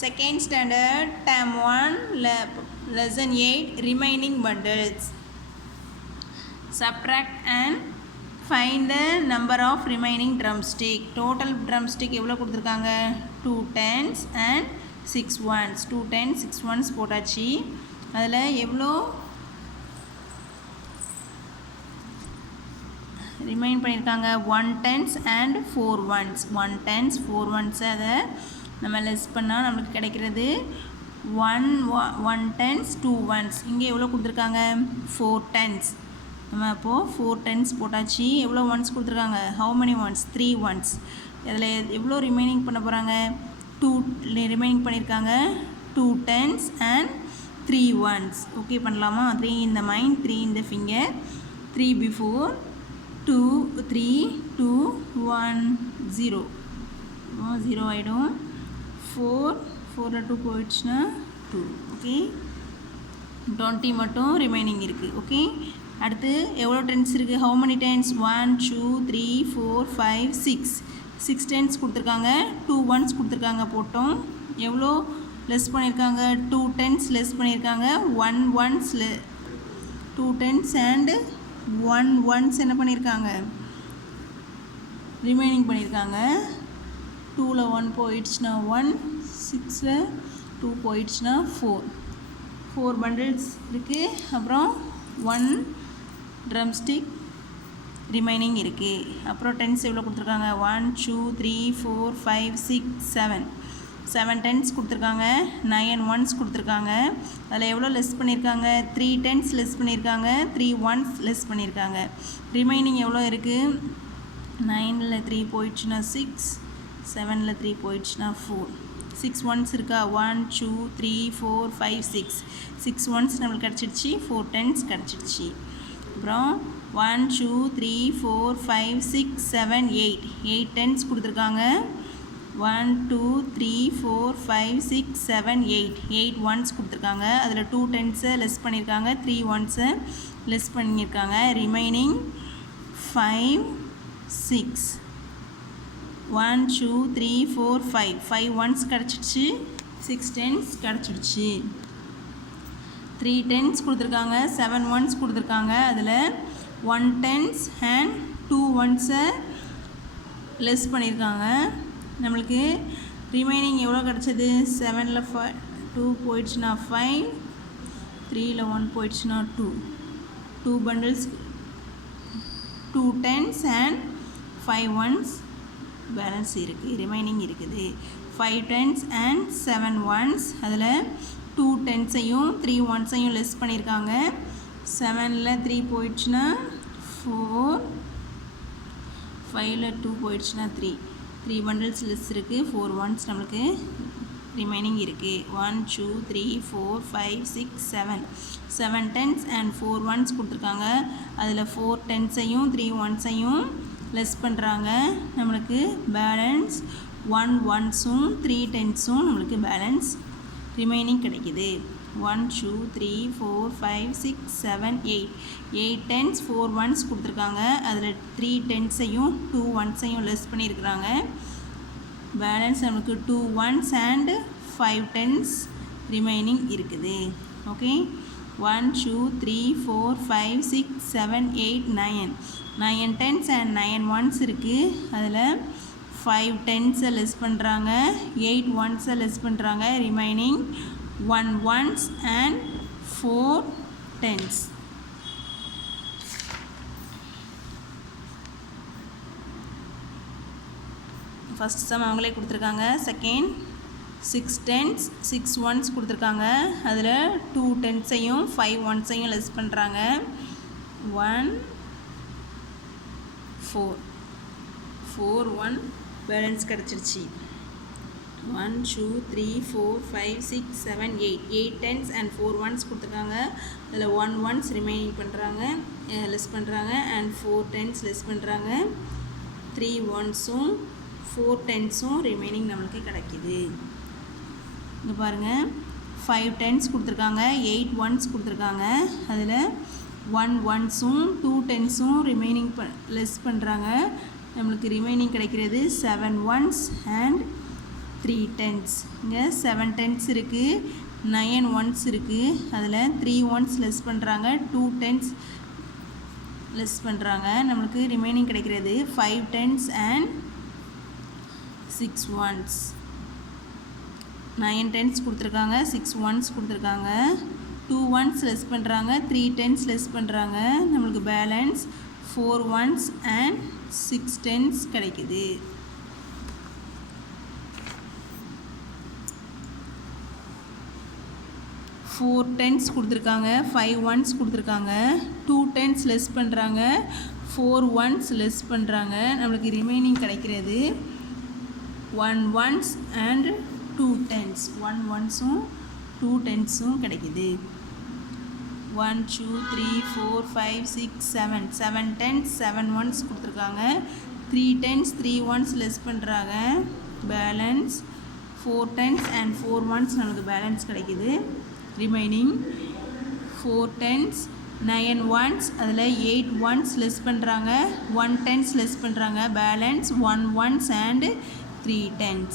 Second standard, term 1, lesson 8, remaining bundles. Subtract and find the number of remaining drumstick. Total drumstick எவ்வளோ கொடுத்துருக்காங்க 2 tens and 6 ones. 2 tens 6 ones போட்டாச்சு. அதில் எவ்வளோ remain பண்ணியிருக்காங்க 1 tens and 4 ones. 1 tens 4 ones அதை நம்ம less பண்ணால் நம்மளுக்கு கிடைக்கிறது 1 tens 2 ones. இங்கே எவ்வளோ கொடுத்துருக்காங்க 4 tens. நம்ம அப்போது 4 tens போட்டாச்சு. எவ்வளோ ஒன்ஸ் கொடுத்துருக்காங்க how many ones 3 ones. இதில் எவ்வளோ ரிமைனிங் பண்ண போகிறாங்க 2 ரிமைனிங் பண்ணியிருக்காங்க 2 tens and 3 ones. ஓகே பண்ணலாமா 3 in the mind 3 in the finger 3 before 2 3 2 1 0 0 ஆகிடும் 4 2 போயிடுச்சுன்னா 2. ஓகே 20 மட்டும் ரிமைனிங் இருக்குது. ஓகே அடுத்து எவ்வளோ டென்ஸ் இருக்குது how many tens 1 2 3 4 5 6 டென்ஸ் கொடுத்துருக்காங்க 2 ones கொடுத்துருக்காங்க போட்டோம். எவ்வளோ லெஸ் பண்ணியிருக்காங்க 2 tens லெஸ் பண்ணியிருக்காங்க 1 ones 2 tens and 1 ones என்ன பண்ணியிருக்காங்க ரிமைனிங் பண்ணியிருக்காங்க. 2ல் 1 போயிடுச்சுன்னா 1 6ல் 2 போயிடுச்சுன்னா 4 பண்டில்ஸ் இருக்குது. அப்புறம் 1 ட்ரம்ஸ்டிக் ரிமைனிங் இருக்குது. அப்புறம் டென்ஸ் எவ்வளோ கொடுத்துருக்காங்க 1 2 3 4 5 6 7 டென்ஸ் கொடுத்துருக்காங்க 9 ones கொடுத்துருக்காங்க. அதில் எவ்வளோ லெஸ் பண்ணியிருக்காங்க 3 tens லெஸ் பண்ணியிருக்காங்க 3 ones லெஸ் பண்ணியிருக்காங்க. ரிமைனிங் எவ்வளோ இருக்குது 9ல் 3 போயிடுச்சுன்னா 6 7ல் 3 போயிடுச்சுன்னா 4 6 ones இருக்கா 1 2 3 4 5 6 ones நம்மளுக்கு கிடச்சிடுச்சு 4 tens கிடச்சிடுச்சு. அப்புறம் 1 2 3 4 5 6 7 8 tens கொடுத்துருக்காங்க 1 2 3 4 5 6 7 8 ones கொடுத்துருக்காங்க. அதில் 2 tensஸை லெஸ் பண்ணியிருக்காங்க 3 onesஸை லெஸ் பண்ணியிருக்காங்க. Remaining 5 6 1 2 3 4 5 ones கிடச்சிடுச்சு 6 tens கிடச்சிடுச்சு. 3 tens கொடுத்துருக்காங்க 7 ones கொடுத்துருக்காங்க. அதில் 1 tens and 2 onesஸை லெஸ் பண்ணியிருக்காங்க. நம்மளுக்கு ரிமைனிங் எவ்வளோ கிடச்சது 7ல் 2 போயிடுச்சுன்னா 5 3ல் 1 போயிடுச்சுன்னா 2 bundles 2 tens and 5 ones balance இருக்குது ரிமைனிங் இருக்குது. 5 tens and 7 ones. அதில் 2 tensஸையும் 3 onesஸையும் லெஸ் பண்ணியிருக்காங்க. 7ல் 3 போயிடுச்சுன்னா 4 5ல் 2 போயிடுச்சுன்னா 3 bundles லெஸ் இருக்குது 4 ones நம்மளுக்கு ரிமைனிங் இருக்குது. 1 2 3 4 5 6 7 tens and 4 ones கொடுத்துருக்காங்க. அதில் 4 tensஸையும் 3 onesஸையும் லெஸ் பண்ணுறாங்க. நம்மளுக்கு பேலன்ஸ் 1 onesஸும் 3 tensஸும் நம்மளுக்கு பேலன்ஸ் ரிமைனிங் கிடைக்கிது. 1 2 3 4 5 6 7 8 tens 4 ones கொடுத்துருக்காங்க. அதில் 3 tensஸையும் 2 onesஸையும் லெஸ் பண்ணியிருக்கிறாங்க. பேலன்ஸ் நம்மளுக்கு 2 ones and 5 tens ரிமைனிங் இருக்குது. ஓகே 1 2 3 4 5 6 7 8 9 tens and 9 ones இருக்குது. அதில் 5 tensஸை லெஸ் பண்ணுறாங்க 8 onesஸை லெஸ் பண்ணுறாங்க. Remaining 1 ones and 4 tens. First some அவங்களே கொடுத்துருக்காங்க. செகண்ட் 6 tens 6 ones கொடுத்துருக்காங்க. அதில் 2 tensஸையும் 5 onesஸையும் லெஸ் பண்ணுறாங்க. 1 4 1 பேலன்ஸ் கிடச்சிருச்சு. 1 2 3 4 5 6 7 8 tens and 4 ones கொடுத்துருக்காங்க. அதில் 1 ones ரிமைனிங் பண்ணுறாங்க லெஸ் பண்ணுறாங்க and 4 tens லெஸ் பண்ணுறாங்க. 3 onesஸும் 4 tensஸும் ரிமைனிங் நம்மளுக்கு கிடைக்கிது. இங்கே பாருங்கள் 5 tens கொடுத்துருக்காங்க 8 ones கொடுத்துருக்காங்க. அதில் 1 onesஸும் 2 tensஸும் ரிமைனிங் லெஸ் பண்ணுறாங்க. நம்மளுக்கு ரிமைனிங் கிடைக்கிறது 7 ones and 3 tens இங்கே 7 tens இருக்குது, 9 ones இருக்குது, அதில் 3 ones லெஸ் பண்ணுறாங்க, 2 tens லெஸ் பண்ணுறாங்க. நம்மளுக்கு ரிமைனிங் கிடைக்கிறது 5 tens and 6 ones. 9 tens கொடுத்துருக்காங்க, 6 ones கொடுத்துருக்காங்க, 2 ones லெஸ் பண்ணுறாங்க, 3 tens லெஸ் பண்ணுறாங்க. நம்மளுக்கு பேலன்ஸ் 4 ones and 6 tens கிடைக்குது. ஃபோர் டென்ஸ் கொடுத்துருக்காங்க, 5 ones கொடுத்துருக்காங்க, 2 tens லெஸ் பண்ணுறாங்க, 4 ones லெஸ் பண்ணுறாங்க. நம்மளுக்கு ரிமைனிங் கிடைக்கிறது 1 ones and 2 tens. 1 onesம் 2 tensம் கிடைக்குது. 1 2 3 4 5 6 7 7 tens 7 ones கொடுத்துருக்காங்க, 3 tens 3 ones லெஸ் பண்ணுறாங்க. பேலன்ஸ் 4 tens and 4 ones நமக்கு பேலன்ஸ் கிடைக்குது. ரிமைனிங் 4 tens 9 ones, அதில் 8 ones லெஸ் பண்ணுறாங்க, 1 tens லெஸ் பண்ணுறாங்க. Balance 1 ones and 3 tens.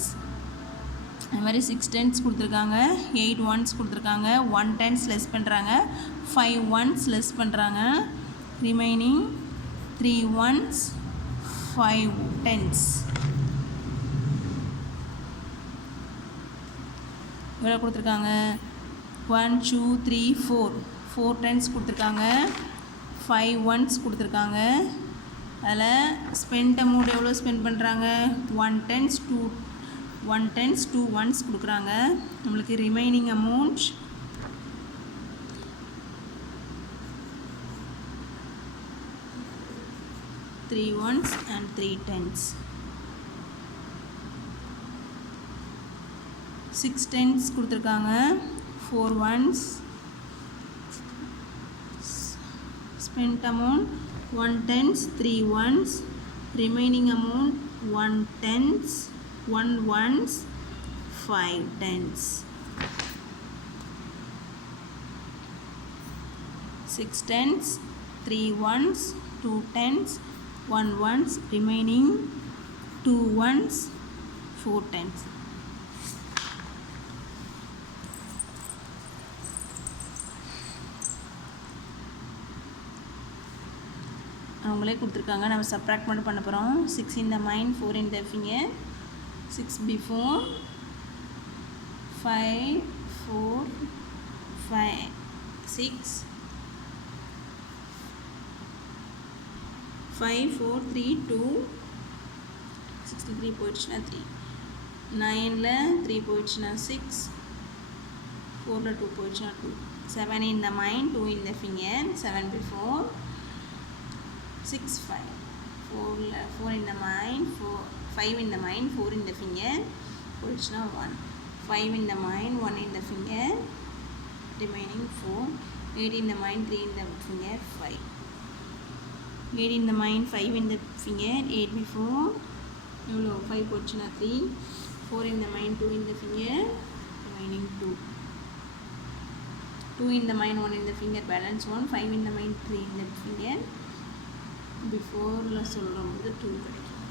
அது மாதிரி 6 tens கொடுத்துருக்காங்க, 8 ones கொடுத்துருக்காங்க, 1 tens லெஸ் பண்ணுறாங்க, 5 ones லெஸ் பண்ணுறாங்க. Remaining 3 ones 5 tens. இவ்வளோ கொடுத்துருக்காங்க. 1 2 3 4 tens கொடுத்துருக்காங்க, 5 ones கொடுத்துருக்காங்க. அதில் ஸ்பெண்ட் அமௌண்ட் எவ்வளோ ஸ்பெண்ட் பண்ணுறாங்க, 1 tens 2 ones கொடுக்குறாங்க. நம்மளுக்கு remaining amount 3 ones and 3 tens. 6 tens கொடுத்துருக்காங்க, 4 ones. Spent amount 1 tens 3 ones. Remaining amount 1 tens 1 ones 5 tens. 6 tens 3 ones 2 tens 1 ones. Remaining 2 ones 4 tens. அவங்களே கொடுத்துருக்காங்க, நம்ம சப்ராக்ட் மட்டும் பண்ண போகிறோம். 6 in the mind, 4 in the finger, 6 before, 5 4 5 6 5 4 3 2 63 போயிடுச்சுன்னா 3, 9ல் 3 போயிடுச்சுன்னா 6, 4ல் 2 போயிடுச்சுன்னா 2, 7 in the mind, 2 in the finger, 7 before, 6 5 4 in the mind, 5 in the mind, 4 in the finger, போயிடுச்சுன்னா 1, 5 in the mind, 1 in the finger, remaining 4, 8 in the mind, 3 in the finger, 5, 8 in the mind, 5 in the finger, 8 before, எவ்வளோ 5 போயிடுச்சுன்னா 3, 4 in the mind, 2 in the finger, remaining 2, 2 in the mind, 1 in the finger, balance 1, 5 in the mind, 3 in the finger. பிஃபோரில் சொல்லும்போது 2 கிடைக்கும்.